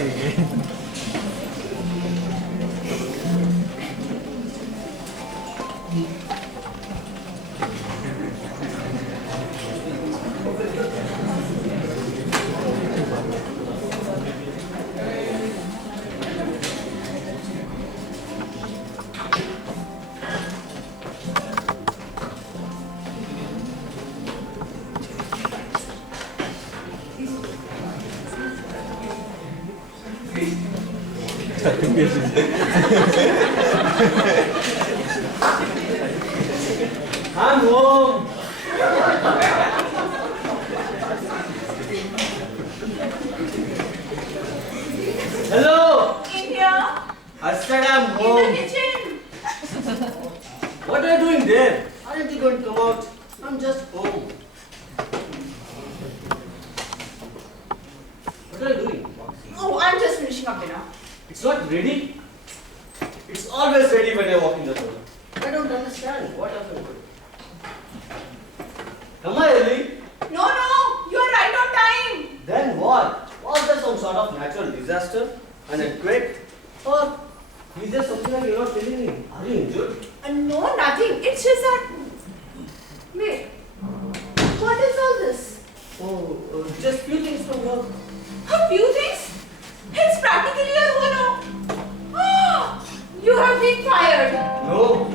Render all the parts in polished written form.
I'm home. Hello. India. I said I'm In the home. kitchen. What are you doing there? Aren't you going to come out? I'm just home. What are you doing? Oh, I'm just finishing up dinner. It's not ready. It's always ready when I walk in the door. I don't understand. What happened? Am I early? No, you're right on time. Then what? Was there some sort of natural disaster? An earthquake? Or is there something that you're not telling me? Are you injured? No, nothing. It's just that. Wait. What is all this? Oh, just few things from work. A few things? It's practically a no. Oh, you have been fired. No.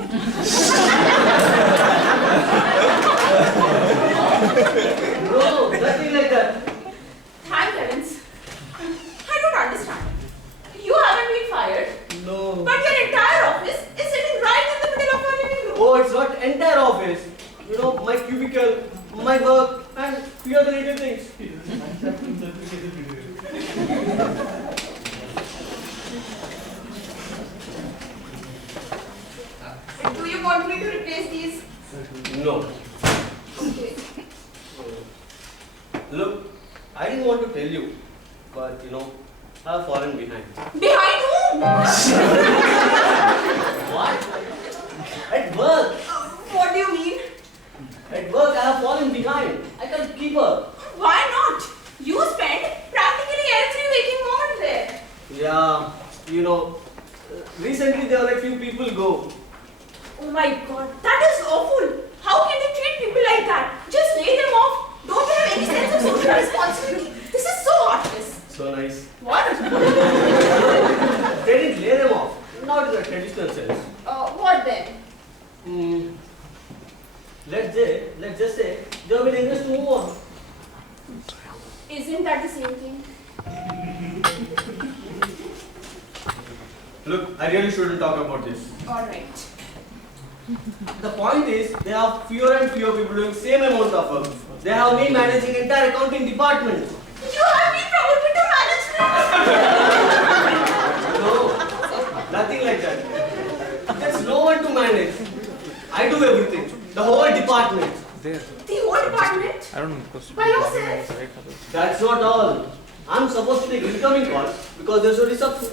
No, nothing like that. Thank heavens. I don't understand. You haven't been fired, No. but your entire office is sitting right in the middle of our living room. Oh, it's not entire office. You know, my cubicle, my work, and few other little things. Do you want me to replace these? No. Okay. Look, I didn't want to tell you, but you know, I've fallen behind. Behind whom? What? At work. What do you mean? At work, I have fallen behind. I can't keep up. Why not? You spend practically every waking moment there. Yeah, you know, recently there were like few people go. Oh my god, that is awful. How can they treat people like that? Just lay them off. Don't they have any sense of social responsibility? This is so heartless. So nice. What? They didn't lay them off. Not in the traditional sense. What then? Let's just say they have been encouraged to move on. Isn't that the same thing? Look, I really shouldn't talk about this. Alright. The point is, they have fewer and fewer people doing same amount of work. They have me managing entire accounting department. You have been promoted to management. No, nothing like that. There's no one to manage. I do everything. The whole department. The whole department? I don't know because By yourself? That's not all. I'm supposed to take incoming calls because there's no reception.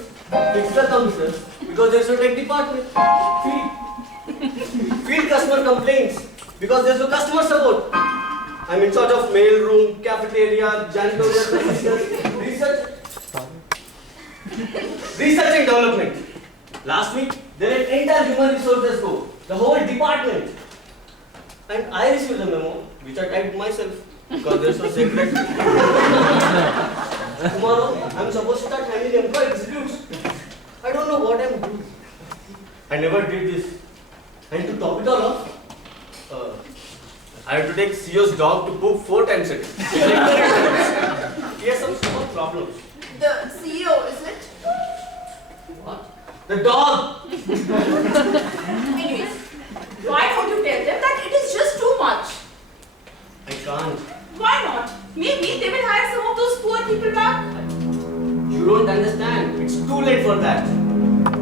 Fix the computers because there's no tech department. Field customer complaints because there's no customer support. I'm in charge of mail room, cafeteria, janitorial assistants, research and development. Last week, they let entire human resources go, the whole department. And I received a memo, which I typed myself because there's no secret. Tomorrow, I'm supposed to start handling employee disputes. I don't know what I'm doing. I never did this. And to top it all off, I have to take CEO's dog to poop 4 times a day. He has some small problems. The CEO, is it? What? The dog! Anyways, why don't you tell them that it is just too much? I can't. Why not? Maybe they will hire some of those poor people back. You don't understand. It's too late for that.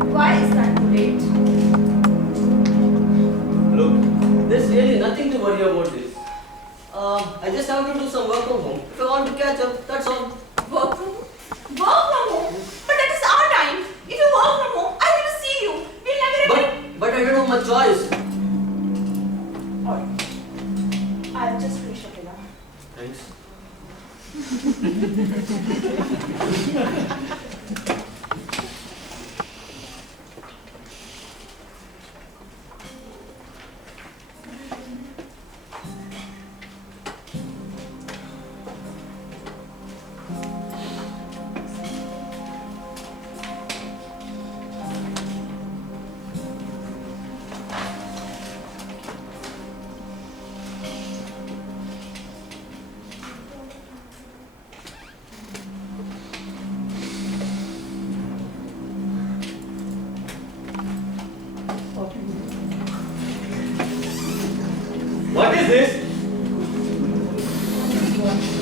Why is that too late? Look, there's really nothing to worry about this. I just have to do some work from home. If I want to catch up, that's all. Work from home? Work from home? But that is our time. If you work from home, I will see you. We'll never ever... But I don't have much choice. Alright. I'll just finish up dinner. Thanks.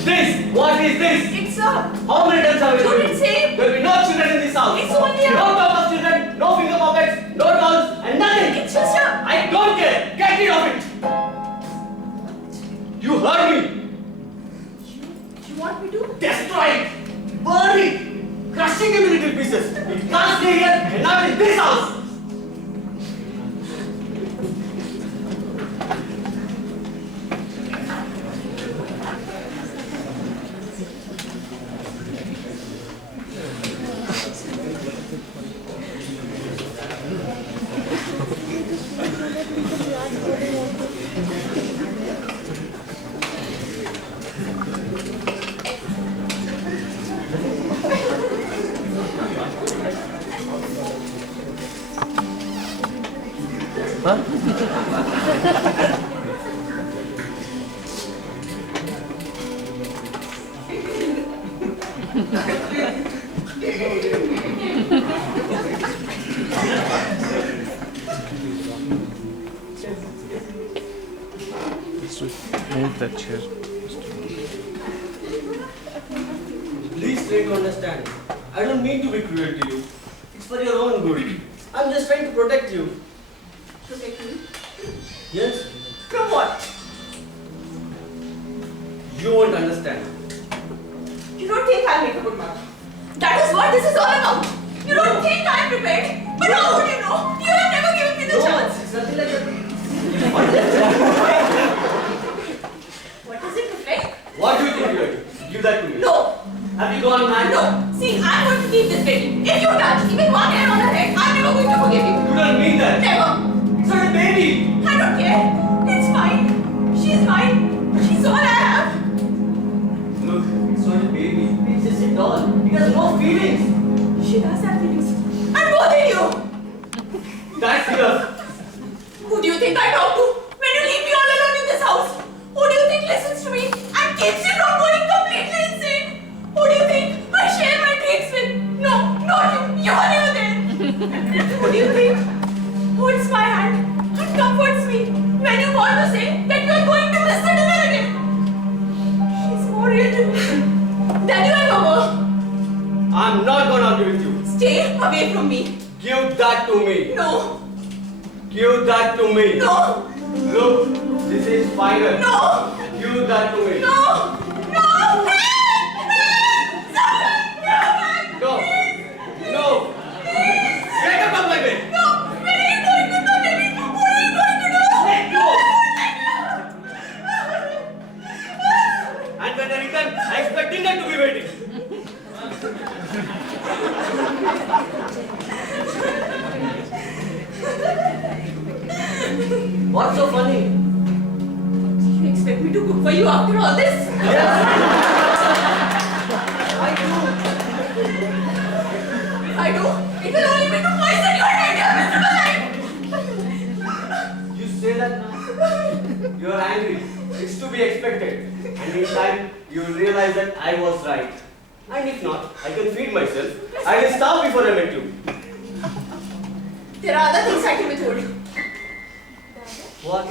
this? What is this? It's a How many times have I told you? children's save. There will be no children in this house. It's only a- No talk of children, no finger puppets, no dolls, and nothing. It's just a. I don't care. Get rid of it. You heard me. You want me to? Destroy it. Burn it. Crushing it into little pieces. It can't stay here and not in this house. Move that chair. Please try to understand. I don't mean to be cruel to you. It's for your own good. I'm just trying to protect you. Protect me? Yes? From what? You won't understand. You don't think I'll make a good mother. That is what this is all about. You don't think I'm prepared. But how would you know? You have never given me the chance. It's nothing like that. What does it reflect? What do you think you're doing? Give that to me. No. Have you gone mad? No. See, I'm going to keep this baby. If you touch even one hair on her head, I'm never going to forgive you. You don't mean that. Never. It's not a baby. I don't care. It's mine. She's mine. She's all I have. Look, it's not a baby. It's just a doll. It has no feelings. She does have feelings. I'm more than you. That's enough. Who do you think I talk to when you leave me all alone in this house? Who do you think listens to me and keeps me from going completely insane? Who do you think I share my dreams with? No, not you. You are never there. Who do you think holds my hand and comforts me when you want to say that you are going to miss the dinner again? She's more real to me than you ever were. I'm not gonna argue with you. Stay away from me. Give that to me. No, Give that to me. no, Look, this is final. no, Give that to me. no, no. No. No. Get up of my bed. No, where are you going with the baby? What are you going to do? Let go. And when I return, I expect dinner to be waiting. What's so funny? You expect me to cook for you after all this? I do. If I do, it will only be to poison your entire miserable life. You say that now? You're angry. It's to be expected. And in time, you will realize that I was right. And if not, I can feed myself. I will starve before I met you. There are other things I can withhold you. What?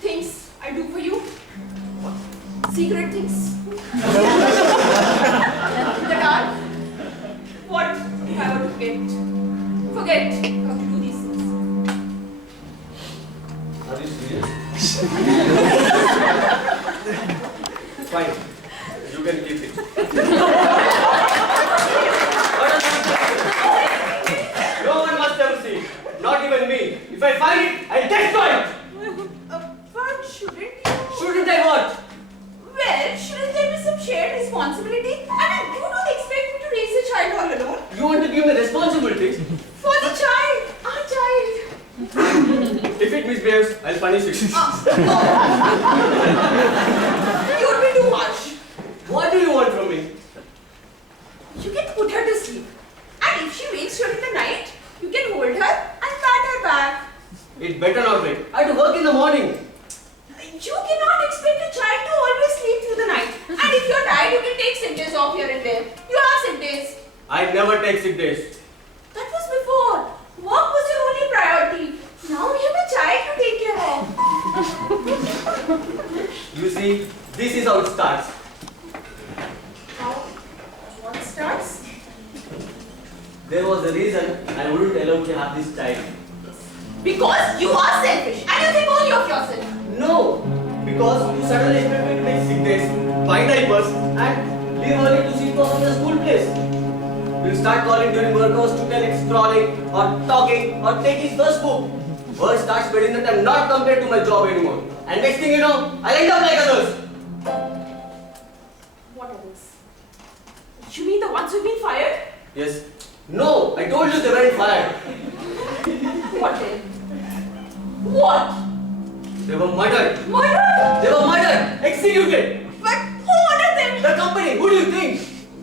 Things I do for you. Secret things. The dark. What if I were to forget how to do these things? Are you serious? Fine. You can keep it. No one must ever see it. Not even me. If I find it, I'll destroy it. But shouldn't you? Shouldn't I what? Well, shouldn't there be some shared responsibility? I mean, you don't expect me to raise a child all alone. You want to give me responsibilities? For the child, our child. If it misbehaves, I'll punish it. You would be too harsh. What do you want from me? You can put her to sleep. And if she wakes during the night, you can hold her and pat her back. It better not wait. I have to work in the morning. You cannot expect a child to always sleep through the night. And if you're tired, you can take sick days off here and there. You have sick days. I never take sick days. That was before. Work was your only priority. Now we have a child to take care of. You see, this is how it starts. How? What starts? There was a reason I wouldn't allow to have this child. Because you are selfish and you think only of yourself. No, because you suddenly expect me to take sick days, buy diapers, and leave early to see to the school place. We'll start calling during work hours to tell it's scrolling, or talking, or taking first book. Word starts spreading that I'm not committed to my job anymore. And next thing you know, I'll end up like others. What others? You mean the ones who've been fired? Yes. No, I told you they weren't fired. What then? What? They were murdered. Murdered? They were murdered. Executed. But who ordered them? The company. Who do you think?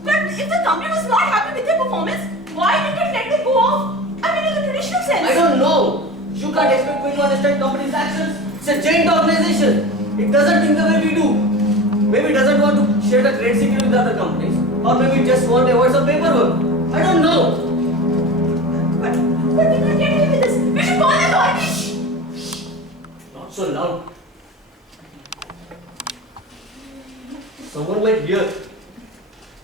But if the company was not happy with their performance, why did it let them go off? I mean, in the traditional sense. I don't know. You can't expect me to understand company's actions. It's a giant organization. It doesn't think the way we do. Maybe it doesn't want to share the trade secret with other companies. Or maybe it just wants to avoid some paperwork. I don't know. But we can't get away with this. We should call the authorities. Not so loud. Someone might hear.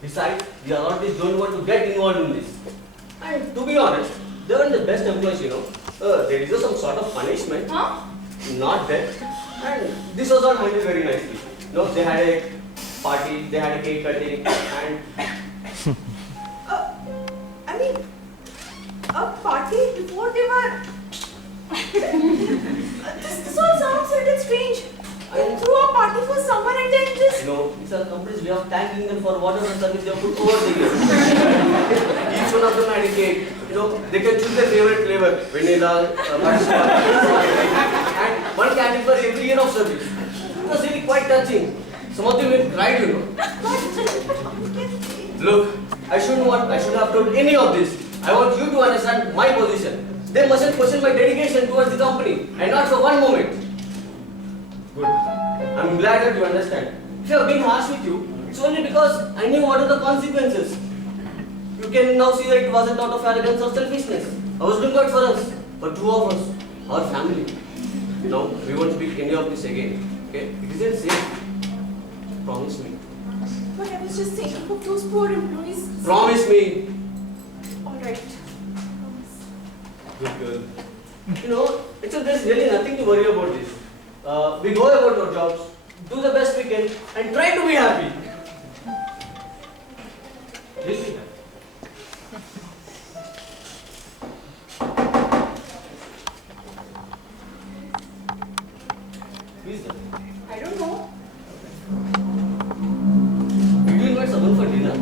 Besides, the authorities don't want to get involved in this. And to be honest, they weren't the best employees, you know. There is some sort of punishment. Huh? Not that. And this was all handled very nicely. You know, they had a party, they had a cake cutting, and I mean, a party before they were. This all sounds a little strange. You threw a party for someone and then just. you know, it's a company's way of thanking them for whatever service they have put over the years. Each one of them had a cake. You know, they can choose their favorite flavor, vanilla, butterscotch, and one candy for every year of service. It was really quite touching. Some of them even cried, you know. Look, I shouldn't have told any of this. I want you to understand my position. They mustn't question my dedication towards the company, and not for one moment. Good. I'm glad that you understand. If I have been harsh with you, it's only because I knew what are the consequences. You can now see that it wasn't out of arrogance or selfishness. I was doing good for us, for two of us, our family. No, we won't speak any of this again. Okay? It isn't safe. Promise me. But I was just thinking of those poor employees. Promise me. Alright. Good girl. You know, there's really nothing to worry about this. We go about our jobs, do the best we can, and try to be happy. Please be happy. Who is that? I don't know. Did you invite someone for dinner?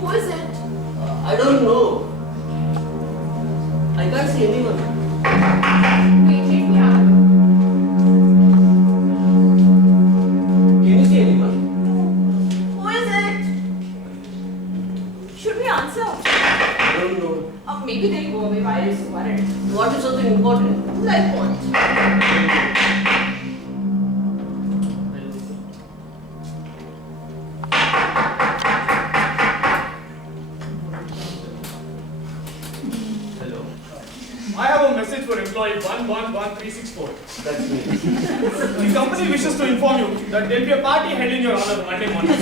Who is it? I don't know. I can't see anyone. Wait, let me ask. Can you see anyone? Who is it? Should we answer? I don't know. Maybe they'll go away. Why are you so worried? What is something important? Like what? Hello. I have a message for employee 111364. That's me. The company wishes to inform you that there will be a party held in your honor Monday morning. At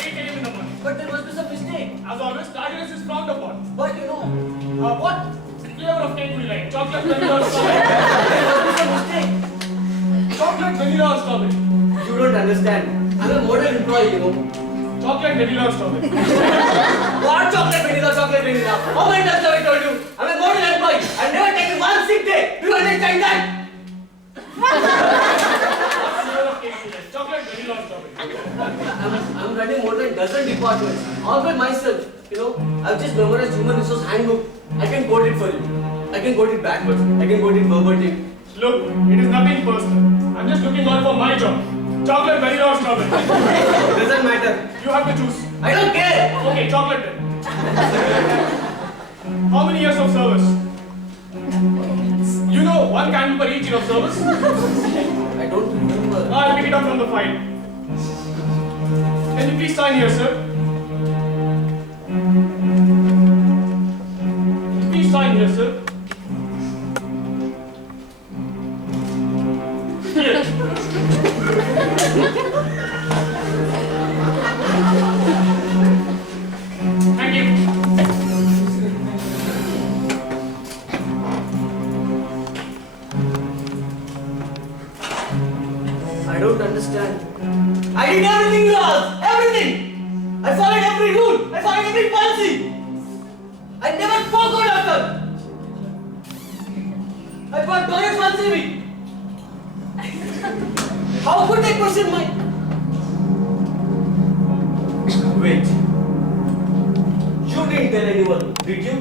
8 a.m. in the morning. But there must be some mistake. As always, tardiness is frowned upon. But you know, What flavor of cake would you like? Chocolate, vanilla, or strawberry? there must be some mistake. Chocolate, vanilla, or strawberry? You don't understand. I'm a modern employee, you know. Chocolate, vanilla, or strawberry? What chocolate vanilla, chocolate vanilla? How many times have I told you? I'm a modern employee. I've never taken one sick day. Do you understand that? What flavor of cake would you like? Chocolate, vanilla, or strawberry? I'm running more than dozen departments. All by myself. You know, I've just memorized human resource handbook. I can quote it for you. I can quote it backwards. I can quote it verbatim. Look, it is nothing personal. I'm just looking out for my job. Chocolate, vanilla, or strawberry? Doesn't matter. You have to choose. I don't care. Okay, chocolate then. How many years of service? You know, one candle per each year of service. I don't remember. I'll pick it up from the file. Can you please sign here, sir? in here, sir. Here. Thank you. I don't understand. I did everything you asked. Everything. I followed every rule. I followed every policy. I never forgot after. I bought donuts once a week. How could they question my... Wait. You didn't tell anyone, did you?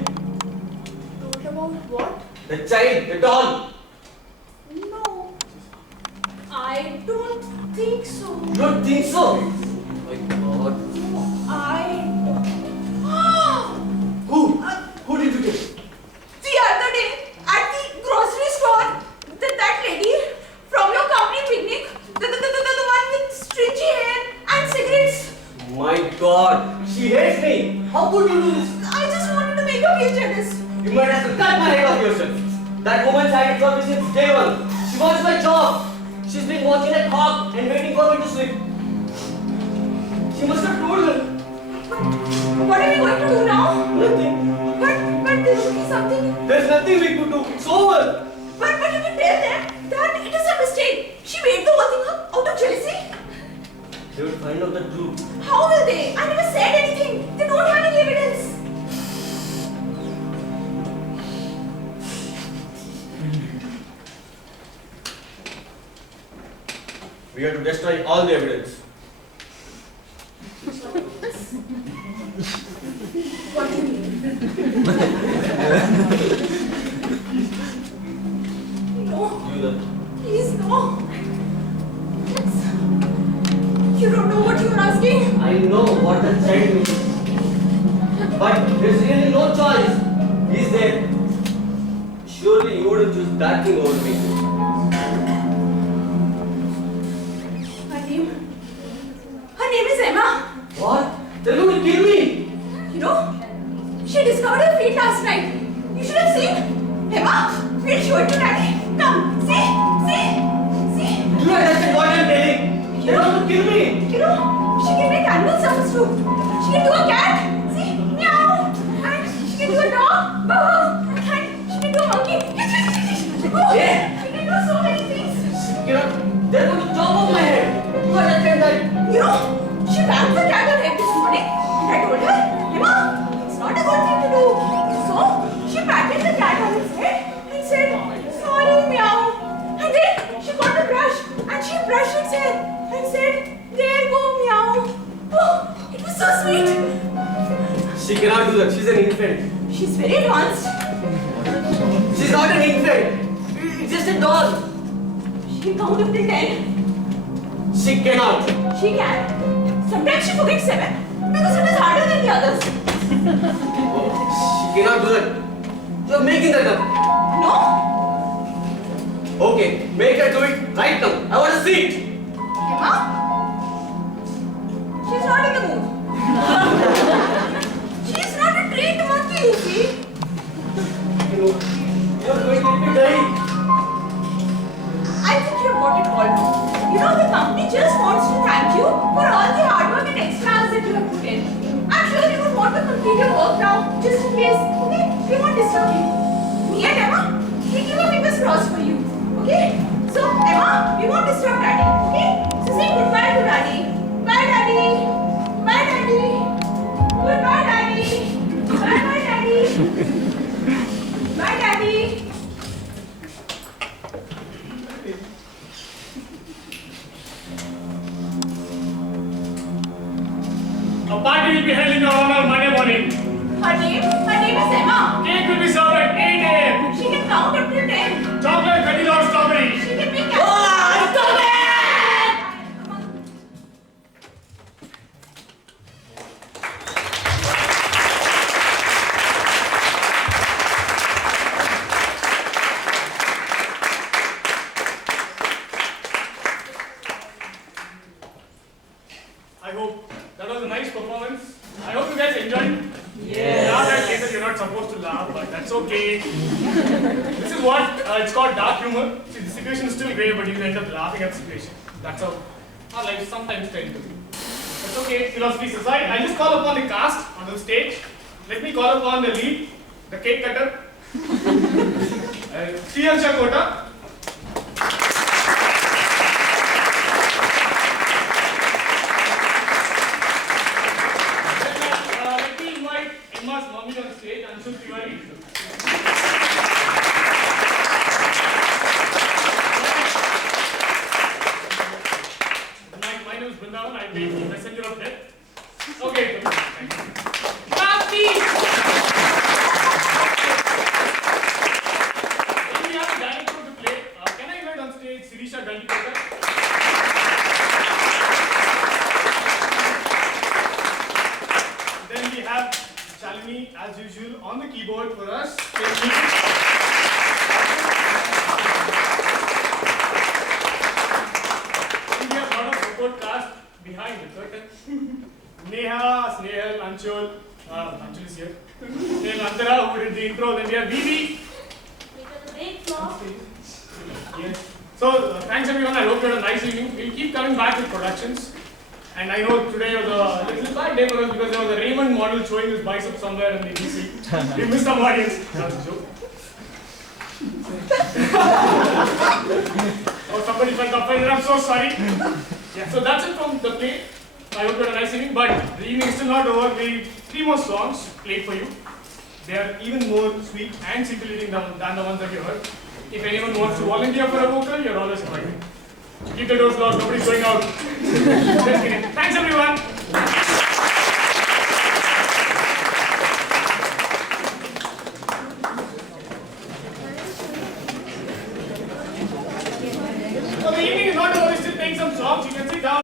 Told about what? The child, the doll. No. I don't think so. You don't think so? Oh my God. Who did you tell? The other day at the grocery store, that lady from your company picnic, the one with stringy hair and cigarettes. My God, she hates me. How could you do this? I just wanted to make her feel jealous. You might have to cut my head off yourself. That woman's had it for me since day one. She wants my job. She's been watching that clock and waiting for me to sleep. She must have told her. What are we going to do now? Nothing. But there should be something. There's nothing we could do. It's over. But you can tell them that it is a mistake. She made the whole thing up out of jealousy. They will find out the truth. How will they? I never said anything. They don't have any evidence. We have to destroy all the evidence. What do you mean? No. Please, no. You don't know what you're asking. I know what the child means. But there's really no choice. He's there. Surely you wouldn't choose that thing over me. Her name is Emma. What? They're going to kill me. You know, she discovered her feet last night. You should have seen. Emma, we'll show it to Daddy. Come, see. Do you understand what I'm telling? They're going to kill me. You know, she can make animal sounds too. She can do a cat. See, meow. And she can do a dog. Bow. And she can do a monkey. Oh, Yeah. she can do so many things. You know, they're going to chop off my head. You understand that? You know, she banged the cat on head this morning. And I told her, Emma, it's not a good thing to do. So, she patted the cat on its head and said, sorry, meow. And then she got the brush and she brushed its head and said, there go, meow. Oh, it was so sweet. She cannot do that. She's an infant. She's very advanced. She's not an infant. It's just a doll. She can count up till 10. She cannot. She can. Sometimes she forgets 7 because it is harder than the others. Oh, she cannot do that. You're making that up. No? Okay, make her do it right now. I want to see it. Emma? She's not in the mood. She's not a trained monkey, you see. You're going to make me die. I think you've got it all wrong. You know, the company just wants to thank you for all the hard work and extra hours that you have put in. I'm sure you would want to complete your work now, just in case. Okay? We won't disturb you. Me and Emma, we keep our fingers crossed for you. Okay? So, Emma, we won't disturb Daddy. Okay? So say goodbye to Daddy. Bye, Daddy. Bye, Daddy. Goodbye, Daddy. Bye, Daddy. Bye, Daddy. A party will be held in your honor Monday morning. Her name is Emma. Cake will be served at 8 a.m. She can count up to 10. Chocolate, vanilla, or strawberry. She can make Ah, stop it! not supposed to laugh, but that's okay. This is what it's called dark humor. See, the situation is still grey, but you end up laughing at the situation. That's how our life sometimes tend to be. That's okay, philosophies aside. I just call upon the cast on the stage. Let me call upon the lead, the cake cutter, Priyansha Kota. Let me invite Emma's mommy on stage, Anshul Tiwari. My name is Brindavan, I'm the messenger of death. Okay, thank you. Happy! If we have a dining room to play, can I invite on stage Sirisha Gandikota? Then we have Shalini, as usual, on the keyboard for us. Thank you. We have a lot of support cast behind the curtain. Neha, Snehal, Anshul, Anshul is here. Then Antara, who did the intro. Then we have Vivi. Yes. So, thanks everyone. I hope you had a nice evening. We'll keep coming back with productions. And I know today was a little bad day for us because there was a Raymond model showing his bicep somewhere in the DC. We missed some audience. That was a joke. Oh, somebody felt offended. I'm so sorry. Yeah, so that's it from the play. I hope you had a nice evening, but the evening is still not over. We have 3 more songs played for you. They are even more sweet and scintillating than the ones that you heard. If anyone wants to volunteer for a vocal, you're always invited. Keep the doors locked, nobody's going out. Just kidding. Thanks everyone. So the evening is not over, we're still playing some songs. You can sit down.